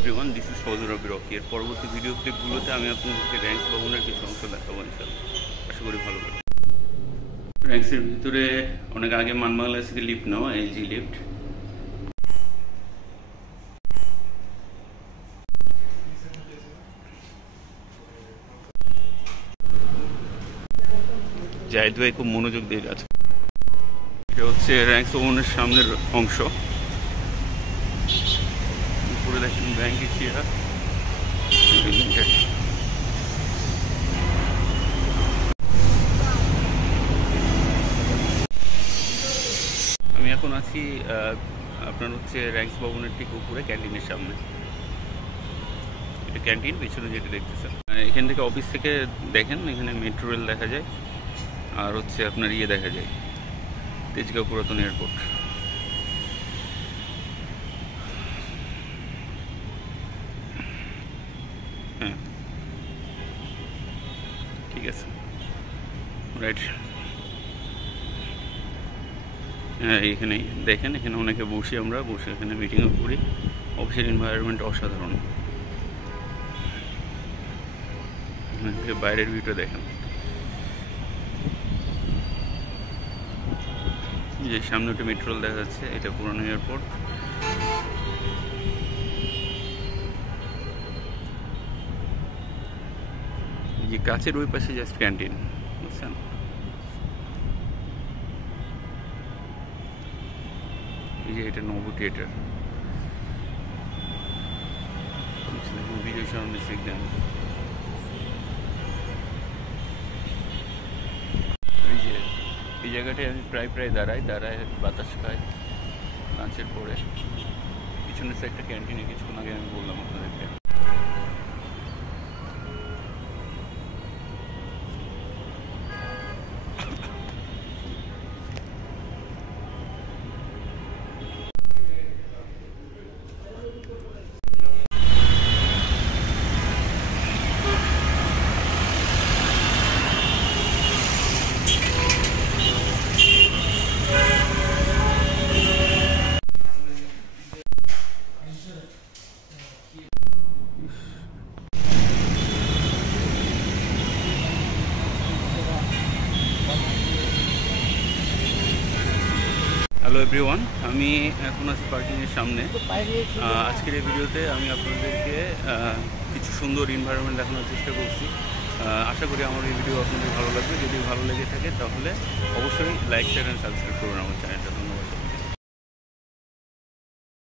Everyone, this is Fazal Rabbi Rocky. এর পরবর্তী video ক্লিপগুলোতে আমি আপনাদেরকে র্যাঙ্কস ভবনের কিছু অংশ দেখাবো ইনশাআল্লাহ। আশা করি ভালো লাগবে। র্যাঙ্কসের ভিতরে অনেক আগে মান বাংলাদেশ থেকে লিফট নেওয়া, এলজি লিফট। জাহিদ ভাই খুব মনোযোগ দিয়ে গেছে। এটা হচ্ছে র্যাঙ্কস ভবনের সামনের অংশ। উপরে দেখেন ব্যাংক এশিয়া। আমি এখন আছি আপনার হচ্ছে র্যাঙ্কস ভবনের ঠিক উপরে ক্যান্টিনের সামনে। এটা ক্যান্টিন, পিছনে যেটা দেখতেছেন। এখান থেকে অফিস থেকে দেখেন, এখানে মেট্রো রেল দেখা যায়, আর হচ্ছে আপনার ইয়ে দেখা যায়, তেজগাঁও পুরাতন এয়ারপোর্ট। হ্যাঁ, ঠিক আছে, রাইট। হ্যাঁ, এখানে দেখেন, এখানে অনেকে বসে, আমরা বসে এখানে মিটিংও করি। অফিসের এনভায়রনমেন্ট অসাধারণ। বাইরের ভিউটা দেখেন, যে সামনে একটা মেট্রো রেল দেখা যাচ্ছে, এটা পুরানো এয়ারপোর্ট। যে কাছের ওই পাশে জাস্ট ক্যান্টিন, বুঝছেন? এই যে এটা নবু থিয়েটার, ভিডিও সামনে শিখবেন। এই জায়গাটায় আমি প্রায় দাঁড়াই বাতাস খাই লাঞ্চের পরে। পিছনের সাইডটা ক্যান্টিনে, কিছুক্ষণ আগে আমি বললাম আপনাদেরকে। হ্যালো এভরিওয়ান, আমি এখন আছি পার্কিংয়ের সামনে। আজকের এই ভিডিওতে আমি আপনাদেরকে কিছু সুন্দর এনভায়রনমেন্ট দেখানোর চেষ্টা করছি। আশা করি আমার এই ভিডিও আপনাদের ভালো লাগবে। যদি ভালো লেগে থাকে তাহলে অবশ্যই লাইক, শেয়ার অ্যান্ড সাবস্ক্রাইব করুন আমার চ্যানেলটা। ধন্যবাদ।